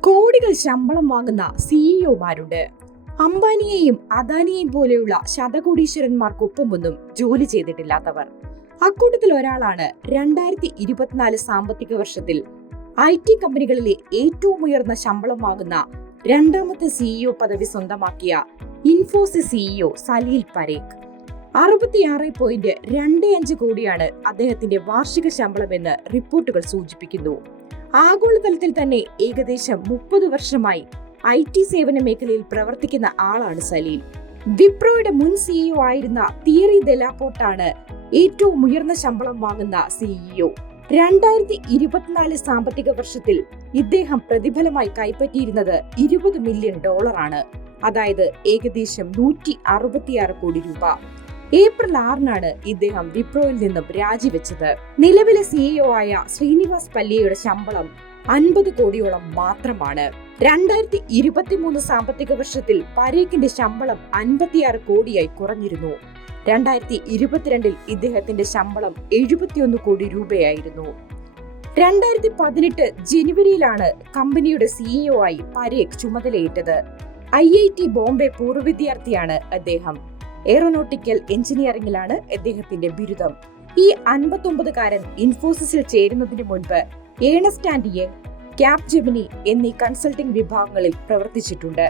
കോടികൾ ശമ്പളം വാങ്ങുന്ന സിഇഒമാരുണ്ട് അംബാനിയെയും അദാനിയെയും പോലെയുള്ള ശതകോടീശ്വരന്മാർക്കൊപ്പമൊന്നും ജോലി ചെയ്തിട്ടില്ലാത്തവർ. അക്കൂട്ടത്തിൽ ഒരാളാണ് രണ്ടായിരത്തി ഇരുപത്തിനാല് സാമ്പത്തിക വർഷത്തിൽ ഐ ടി കമ്പനികളിലെ ഏറ്റവും ഉയർന്ന ശമ്പളം വാങ്ങുന്ന രണ്ടാമത്തെ സിഇഒ പദവി സ്വന്തമാക്കിയ ഇൻഫോസിസ് സിഇഒ സലീൽ പരേഖ്. അറുപത്തിയാറ് പോയിന്റ് രണ്ട് അഞ്ച് കോടിയാണ് അദ്ദേഹത്തിന്റെ വാർഷിക ശമ്പളമെന്ന് റിപ്പോർട്ടുകൾ സൂചിപ്പിക്കുന്നു. ആഗോളതലത്തിൽ തന്നെ ഏകദേശം മുപ്പത് വർഷമായി ഐ ടി സേവന മേഖലയിൽ പ്രവർത്തിക്കുന്ന ആളാണ് സലീൽ വിപ്രോയുടെ മുൻ സിഇഒ ആയിരുന്ന തിയറി ദെലാപോർട്ടാണ് ഏറ്റവും ഉയർന്ന ശമ്പളം വാങ്ങുന്ന സിഇഒ രണ്ടായിരത്തി ഇരുപത്തിനാല് സാമ്പത്തിക വർഷത്തിൽ ഇദ്ദേഹം പ്രതിഫലമായി കൈപ്പറ്റിയിരുന്നത് ഇരുപത് മില്യൺ ഡോളറാണ് അതായത് ഏകദേശം നൂറ്റി അറുപത്തിയാറ് കോടി രൂപ. ഏപ്രിൽ ആറിനാണ് ഇദ്ദേഹം വിപ്രോയിൽ നിന്നും രാജിവെച്ചത്. നിലവിലെ സിഇഒ ആയ ശ്രീനിവാസ് പല്ലിയുടെ ശമ്പളം അൻപത് കോടിയോളം മാത്രമാണ്. രണ്ടായിരത്തി ഇരുപത്തിമൂന്ന് സാമ്പത്തിക വർഷത്തിൽ പരേഖിന്റെ ശമ്പളം അൻപത്തിയാറ് കോടിയായി കുറഞ്ഞിരുന്നു. രണ്ടായിരത്തി ഇരുപത്തിരണ്ടിൽ ഇദ്ദേഹത്തിന്റെ ശമ്പളം എഴുപത്തിയൊന്ന് കോടി രൂപയായിരുന്നു. രണ്ടായിരത്തി പതിനെട്ട് ജനുവരിയിലാണ് കമ്പനിയുടെ സിഇഒ ആയി പരേഖ് ചുമതലയേറ്റത്. ഐ ഐ ടി ബോംബെ പൂർവ വിദ്യാർത്ഥിയാണ് അദ്ദേഹം. എയറോനോട്ടിക്കൽ എഞ്ചിനീയറിംഗിലാണ് അദ്ദേഹത്തിന്റെ ബിരുദം. ഈ അൻപത്തൊമ്പതുകാരൻ ഇൻഫോസിസിൽ ചേരുന്നതിന് മുൻപ് ഏണസ്റ്റാൻഡിയെ ക്യാപ് ജെമിനി എന്നീ കൺസൾട്ടിംഗ് വിഭാഗങ്ങളിൽ പ്രവർത്തിച്ചിട്ടുണ്ട്.